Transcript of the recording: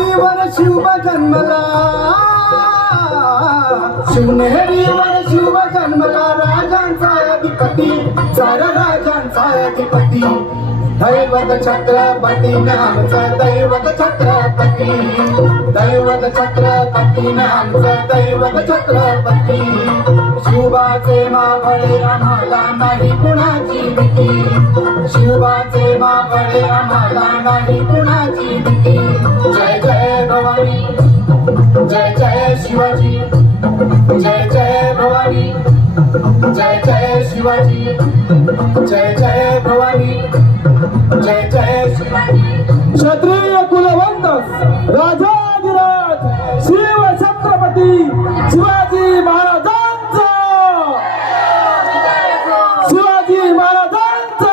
वर शिव जन्मला. शिवनेरीवर शिव जन्मला. राजांचा अधिपती चार राजांचा अधिपती. दैवत छत्रपती नामचा दैवत छत्रपती. दैवत छत्रपती नामचा दैवत छत्रपती. शिवाचे मावळे आम्हाला नाही कुणाची भीती. शिवाचे मावळे आम्हाला नाही कुणाची भीती. शिवाजी। जय जय भवानी। जय जय शिवाजी। जय जय भवानी। जय जय शिवाजी। क्षत्रिय कुलवंत राजाधिराज शिव छत्रपती शिवाजी महाराजांचा। शिवाजी महाराजांचा।